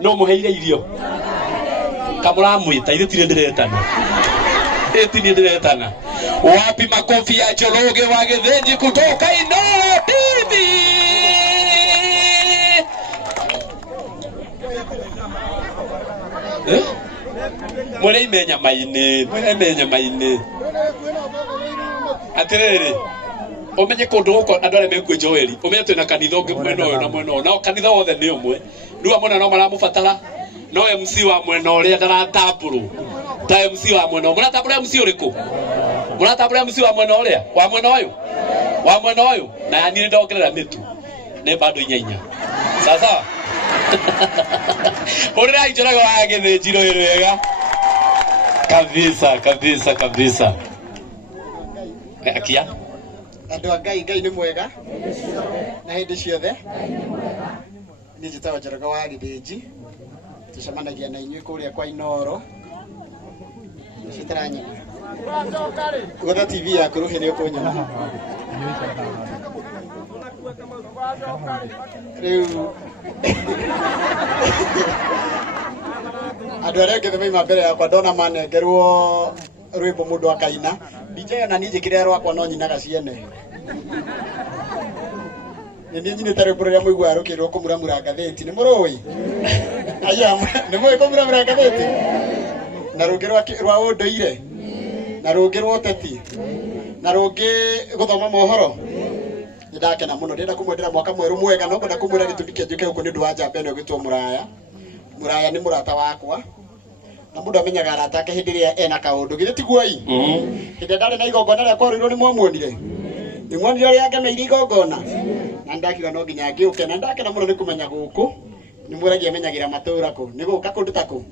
no muheire irio kamura mwita ithitire ndiretana ethini ndiretana wapi makofi ya Njoroge wa Githinji kutoka Inooro TV. Mure imenya maini atiriri umenye kundu guko andu aria mekwe Joeli umenye twina kanitha ungi mwena uyu na mwena uyu na kanitha wothe ni umwe riu amwe no maramubatara no MC wa mwena uria ndaratamburu ta MC wa mwena muratambura MC uriku muratambura MC wa mwena uria wa mwena uyu na yani ndongerera mitu ne bado inya sasa Ora Njoroge wa Githinji roiro wega kabisa akia andu a Ngai ni mwega na hindi ciothe ni njitagwo Njoroge wa Githinji tucemanagia na inyuĩ kuria kwa Inooro citaranya gotha TV yaku ruhire ukunyona riu andu aria ngithe maima mbere yakwa ndona manengerwo rwimbo mundu akaina DJ na nije kire rwakwa no nyinaga ciene ni nyinite rwimbo ruria muigua rukirwo kumuramura ngatheti ni murui aya ni mwe kumuramura ngatheti na rungi rwa unduire na rungi rwa uteti na rungi guthoma mohoro ndakena muno ndenda kumwendera mwaka mweru mwega no kwenda kumwira gitundi kienjuke huko ni ndu wa njamba eno gitwo Muraya ni murata wakwa na mundu amenyaga arata ake hindi ria ena kaundu githe tiguoi hindi ndari na igongona ria kwarirwo ni mwamuonire ni mwonire ria ngemeire igongona na ndakiga no nginya ngiuke na ndakena muno ni kumenya guku ni mwiragia menyagira matura ku ni guka kundu taku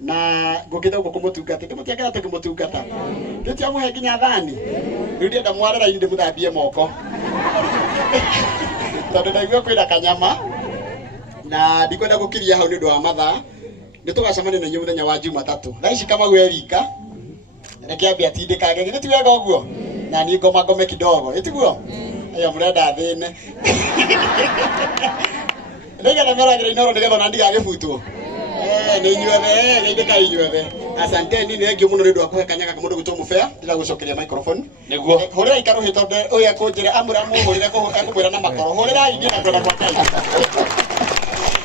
na ngukitha guku mutungata ndimutiagera tukimutungata nditia muhe nginya thani riu ndienda mwarera indi muthambie moko tondu ndaigua kwina kanyama na ndikwenda gukiria hau ni ndu wa mathaa ni tugacemania na inyuĩ muthenya wa Jumatatu thaa ici kama gwe wika reke ambia tindikage githĩ ti wega ũguo na ni ngome kidogo itiguo aya murenda thine nĩgetha meragira Inooro nĩgetha ona ndigagĩbutwo nĩ inyuothe geithĩka inyuothe asanteni nĩ thengio mũno nĩ ũndũ wa kũhe kanyaga mũndũ gwitũ mũbea ndĩra gũcokeria microphone nĩguo hũrĩra ikaruhĩ tondũ ũyũ ekũnjĩra amũra mũhũrĩre ekũmwĩra na makoro hũrĩra inyuĩ na kwenda kwa Ngai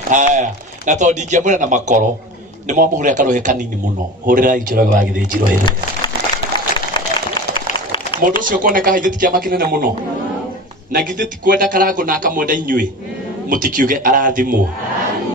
haya na tondũ ndingĩamwĩra na makoro nĩ mwamũhũrĩra karuhĩ kanini mũno hũrĩra Njoroge wa Githinji rũhĩ mũndũ ũcio kuoneka haithĩ ti kĩama kĩnene mũno na githĩ ti kwenda karango na akamwenda inyuĩ mũtikiuge arathimwo